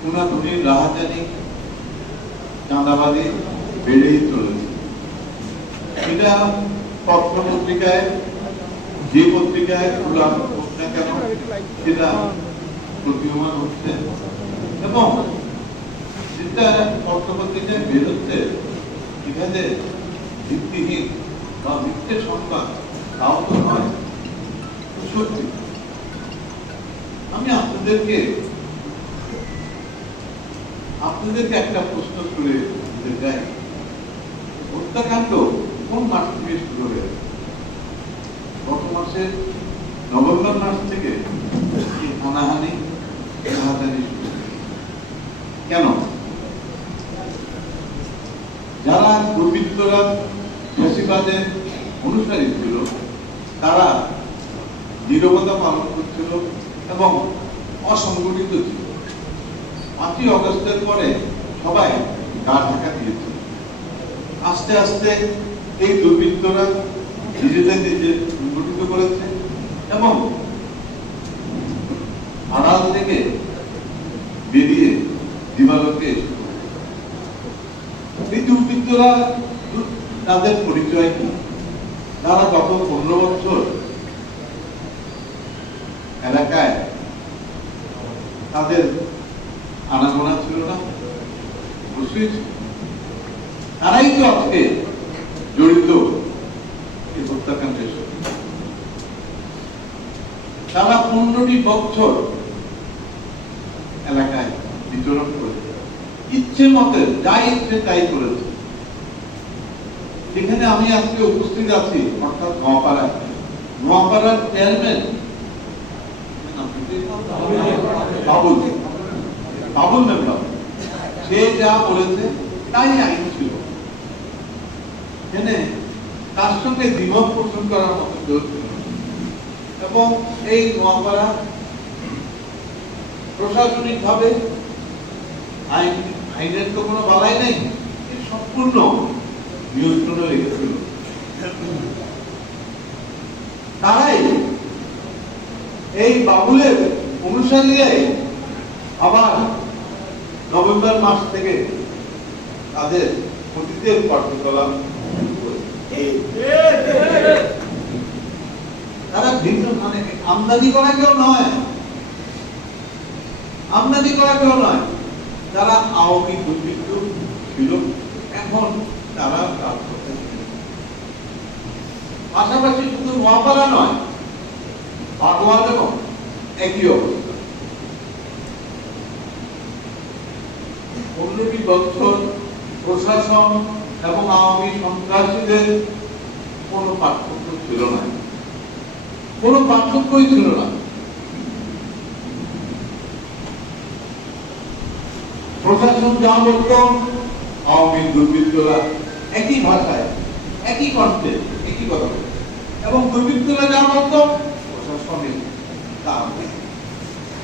খুনাখুনি রাহাজানি চাঁদাবাদি বেড়েই চলেছে। এটা পত্র পত্রিকায়, যে পত্রিকায় খোলা না কেন, সেটা প্রতীয়মান হচ্ছে। এবং যেটা পত্র বেরোচ্ছে, এখানে ভিত্তিহীন বা মিথ্যে সংবাদ, তাও তো নয়। সত্যি। আমি আপনাদেরকে আপনাদেরকে একটা প্রশ্ন করে চাই হত্যাকাণ্ড কোন মাস থেকে শুরু হয়েছে গত মাসের নভেম্বর মাস থেকে হানাহানি হানাহানি। কেন? যারা দুর্বৃত্তরা ফ্যাসিবাদের অনুসারী ছিল, তারা নীরবতা পালন এবং অসংগঠিত ছিল পাঁচই অগস্টের পরে সবাই গা ঢাকা দিয়েছিল আস্তে আস্তে এই দুর্বৃত্তরা নিজেদের নিজে সংগঠিত করেছে এবং আড়াল থেকে বেরিয়ে দিবালোকে এই দুর্বৃত্তরা তাদের পরিচয় কি? তারা গত পনেরো বছর এলাকায় তাদের আনাগোনা ছিল না তারাই তো আজকে জড়িত এই হত্যাকাণ্ডের সাথে তারা পনেরোটি বছর এলাকায় বিচরণ করেছে ইচ্ছে মতে যা ইচ্ছে তাই করেছে। এখানে আমি আজকে উপস্থিত আছি, অর্থাৎ নোয়াপাড়ায় নোয়াপাড়ার চেয়ারম্যান বাবুল বাবুল মেম্বার সে যা বলেছে, তাই আইন ছিল? এখানে তার সঙ্গে দ্বিমত পোষণ করার মতো কেউ ছিল। এবং এই নোয়াপাড়া প্রশাসনিক ভাবে আইন, আইনের তো কোনো বালাই নেই সম্পূর্ণ নিয়ন্ত্রণে রেখেছিল। তারাই এই বাবুলের অনুসারীরাই আবার নভেম্বর মাস থেকে তাদের অতীতের কার্যকলাপ তারা ভিন্ন মানে আমদানি করা কেউ নয়। আমদানি করা কেউ নয়। যারা আওয়ামী দুর্বৃত্ত ছিল, এখন তারা কাজ করতে পাশাপাশি শুধু নোয়াপাড়া নয় বাগোয়ানেও একই অবস্থা পনেরোটি প্রশাসন এবং আওয়ামী সন্ত্রাসীদের কোনো পার্থক্য ছিল না। কোনো পার্থক্যই ছিল না। প্রশাসন যা বলতো, আওয়ামী দুর্বৃত্তরা একই ভাষায়, একই কণ্ঠে একই কথা এবং দুর্বৃত্তরা যা বলতো প্রশাসনের তা বলতো।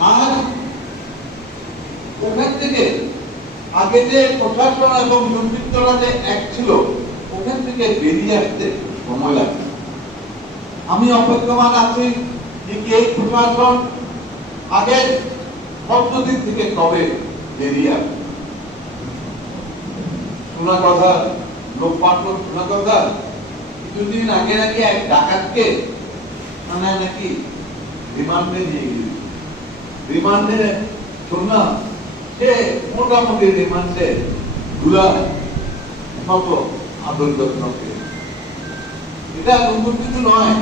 আর ওখান থেকে আগে যে প্রশাসন এবং দুর্বৃত্তরা যে এক ছিল, ওখান থেকে বেরিয়ে আসতে সময় লাগবে আমি অপেক্ষমান আছি যে কি এই প্রশাসন আগের পদ্ধতি থেকে কবে বেরিয়ে আসবে। শোনা কথা, লোক পাঠক, শোনা কথা, কিছুদিন আগে নাকি এক ডাকাতকে থানায় নাকি রিমান্ডে নিয়ে গেছে রিমান্ডে শুনলাম সে মোটামুটি রিমান্ডে ঘুরা মতো আদর যত্ন এটা নতুন কিছু নয়।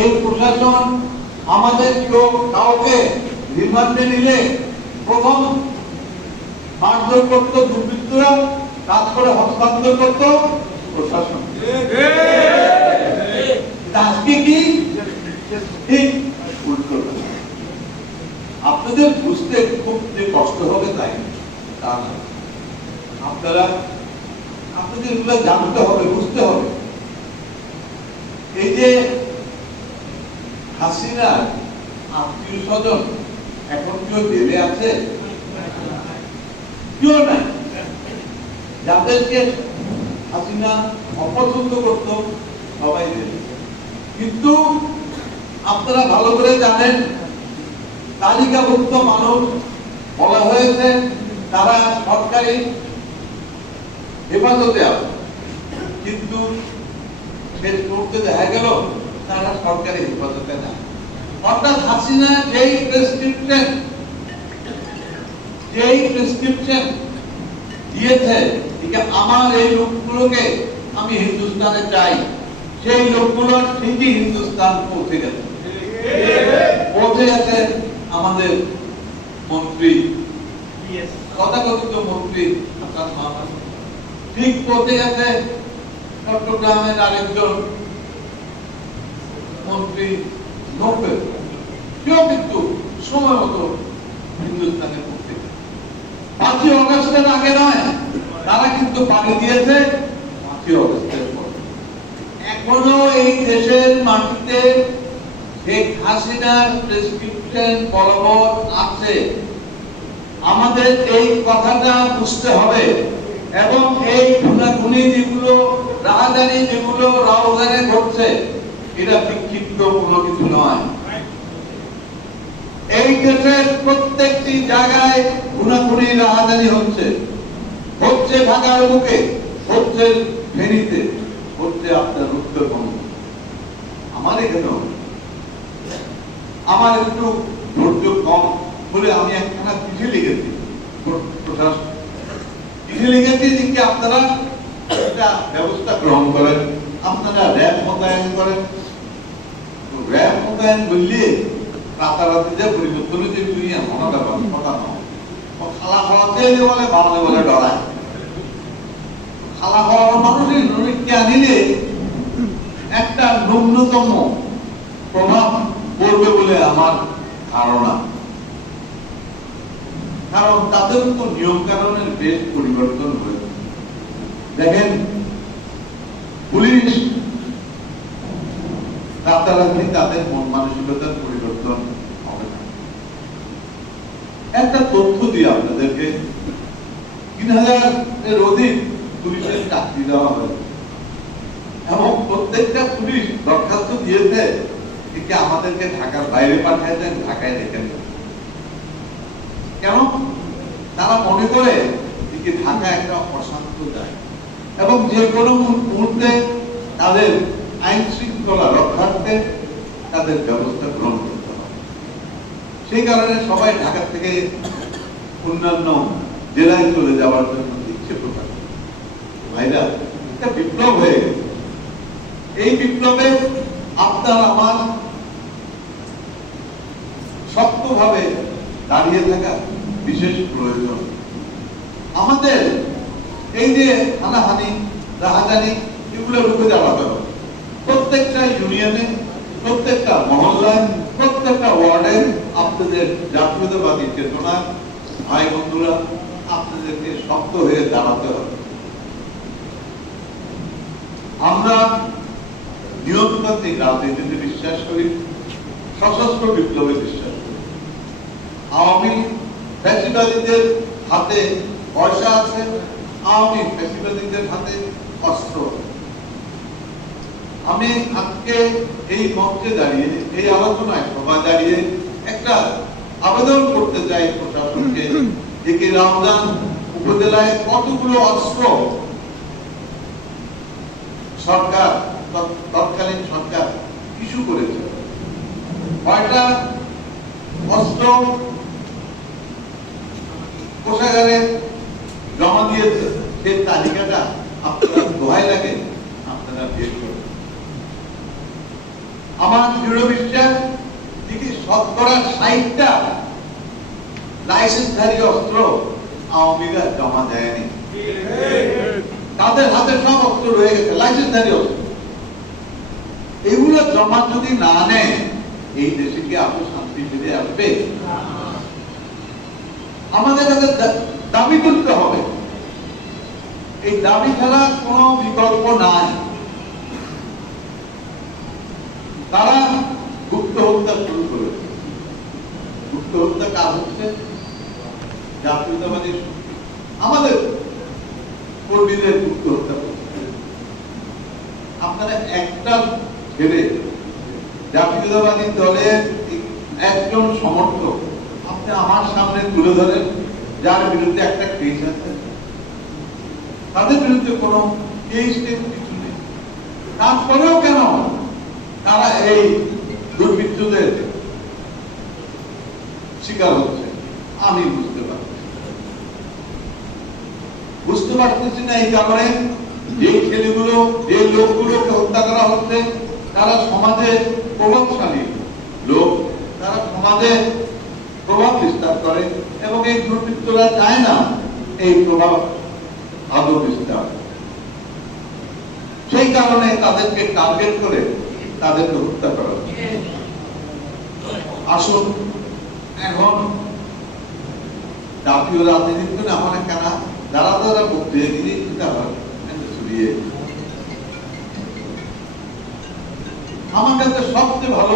এই প্রশাসন আমাদের কেউ কাউকে রিমান্ডে নিলে প্রথম মারধর করত দুর্বৃত্তরা তারপরে হস্তান্তর করত প্রশাসন। আজকে কি? ঠিক, উল্টো। আপনাদের বুঝতে খুব যে কষ্ট হবে তাই তা আপনারা, আপনাদের এগুলো জানতে হবে, বুঝতে হবে। এই যে হাসিনা আত্মীয় স্বজন এখন কেউ জেলে আছে? কেউ নাই। যাদেরকে হাসিনা অপছন্দ করত, সবাই কিন্তু আপনারা ভালো করে জানেন তালিকাভুক্ত মানুষ বলা হয়েছে, তারা সরকারি হেফাজতে আছে। কিন্তু শেষ মুহূর্তে দেখা গেল, তারা সরকারি হেফাজতে না অর্থাৎ হাসিনা যেই প্রেসক্রিপশন যেই প্রেসক্রিপশন দিয়েছে আমার এই লোকগুলোকে আমি হিন্দুস্তানে চাই। সেই লোকগুলো ঠিকই হিন্দুস্তান পৌঁছে গেছে। পৌঁছে গেছে আমাদের মন্ত্রী। তথাকথিত মন্ত্রী ঠিক পৌঁছে গেছে চট্টগ্রামের আরেকজন মন্ত্রী নোবেল। সেও কিন্তু সময় মতো পাঁচই অগস্টের আগে নয় তারা কিন্তু পানি দিয়েছে পাঁচই অগস্টের পর। এখনও এই দেশের মাটিতে শেখ হাসিনার প্রেসক্রিপশন বলবৎ আছে। আমাদের এই কথাটা বুঝতে হবে এবং এই খুনাখুনি যেগুলো রাহাজানি যেগুলো রাউজানে ঘটছে, এটা বিক্ষিপ্ত কোনো কিছু নয়। এই দেশের প্রত্যেকটি জায়গায় খুনাখুনি রাহাজানি হচ্ছে। হচ্ছে ঢাকার বুকে হচ্ছে ফেনীতে হচ্ছে আপনার উত্তরবঙ্গ। আমার এখানেও আমার একটু ধৈর্য কম বলে আমি একখানা চিঠি লিখেছি। চিঠি লিখেছি যে আপনারা একটা ব্যবস্থা গ্রহণ করেন, আপনারা র্যাব মোতায়েন করেন। র্যাব মোতায়েন বললে রাতারাতি যে পরিবর্তন যে তুই এমন ব্যাপার, কথা নয়। খালা খাওয়াতে বলে বাংলা বলে ডরায়। খালা খাওয়ার মানুষই নৈক্য আনিলে একটা ন্যূনতম প্রভাব পড়বে বলে আমার ধারণা। কারণ তাদের তো নিয়ম কানুনের বেশ পরিবর্তন হয়েছে। দেখেন, পুলিশ, রাতারাতি তাদের মন মানসিকতার পরিবর্তন হবে না। একটা তথ্য দিই আপনাদেরকে। তিন হাজার এর অধিক পুলিশের চাকরি দেওয়া হয়েছে। এবং প্রত্যেকটা পুলিশ দরখাস্ত দিয়েছে যে আমাদেরকে ঢাকার বাইরে পাঠিয়ে দেন, ঢাকায় রেখে দেন। কেন? তারা মনে করে যে ঢাকা একটা অশান্ত জায়গা। এবং যে কোনো মুহূর্তে তাদের আইন শৃঙ্খলা রক্ষার্থে তাদের ব্যবস্থা গ্রহণ করতে হবে। সেই কারণে সবাই ঢাকা থেকে অন্যান্য জেলায় চলে যাওয়ার জন্য ইচ্ছে প্রকাশ। ভাইরা একটা বিপ্লব হয়ে গেছে। এই বিপ্লবে আপনার, আমার শক্তভাবে দাঁড়িয়ে থাকা বিশেষ প্রয়োজন। আমাদের এই যে হানাহানি, রাহাজানি, এগুলো রুখে দাঁড়াতে হবে প্রত্যেকটা ইউনিয়নে, প্রত্যেকটা মহল্লায়, প্রত্যেকটা ওয়ার্ডে আপনাদের জাতীয়তাবাদী চেতনা, ভাই বন্ধুরা, আপনাদেরকে শক্ত হয়ে দাঁড়াতে হবে। আমরা নিয়মতান্ত্রিক রাজনীতিতে বিশ্বাস করি, সশস্ত্র বিপ্লবে বিশ্বাস করি। আওয়ামী ফ্যাসিবাদীদের হাতে পয়সা আছে, আওয়ামী ফ্যাসিবাদীদের হাতে অস্ত্র। আমি আজকে এই মঞ্চে দাঁড়িয়ে, এই আলোচনায় সভায় দাঁড়িয়ে একটা আবেদন করতে চাই প্রশাসনকে যে কি রমজান উপজেলায় কতগুলো অস্ত্র সরকার, তৎকালীন সরকার ইস্যু করেছে? কয়টা অস্ত্র কোষাগারে জমা দিয়েছে, সেই তালিকাটা আপনারা দোহাই লাগে আপনারা বের করুন। আমার দৃঢ় বিশ্বাস যে শতকরা ষাটটা লাইসেন্সধারী অস্ত্র আওয়ামী লীগ জমা দেয়নি। তাদের হাতে সব অস্ত্র রয়ে গেছে, লাইসেন্সধারী অস্ত্র। এগুলো জমা যদি না নেয়, এই দেশে কি আরও শান্তি ফিরে আসবে? আমাদের কাছে দাবি তুলতে হবে। এই দাবি খেলা কোনো বিকল্প নাই। তারা গুপ্ত হত্যা শুরু করেছে। গুপ্ত হত্যা কাজ হচ্ছে? জাতীয়তাবাদী আমাদের কর্মীদের গুপ্ত হত্যা আপনারা একটা ছেড়ে জাতীয়তাবাদী দলের একজন সমর্থক আপনি আমার সামনে তুলে ধরেন, যার বিরুদ্ধে একটা কেস আছে। তাদের বিরুদ্ধে কোনো কেস টেস কিছু নেই। তারপরেও কেন তারা এই দুর্বৃত্তদের শিকার হচ্ছে? আমি বুঝতে পারছি বুঝতে পারতেছি না এই কারণে যে ছেলেগুলো, যে লোকগুলোকে হত্যা করা হচ্ছে, তারা সমাজে প্রভাবশালী। লোক, তারা সমাজে প্রভাব বিস্তার করে এবং এই দুর্বৃত্তরা চায় না এই প্রভাব আদৌ বিস্তার। সেই কারণে তাদেরকে টার্গেট করে তাদেরকে হত্যা করা আসুন, এখন জাতীয় রাজনীতির জন্য আমার কেন যারা যারা দিয়ে দিতে আবার আমার কাছে সবচেয়ে ভালো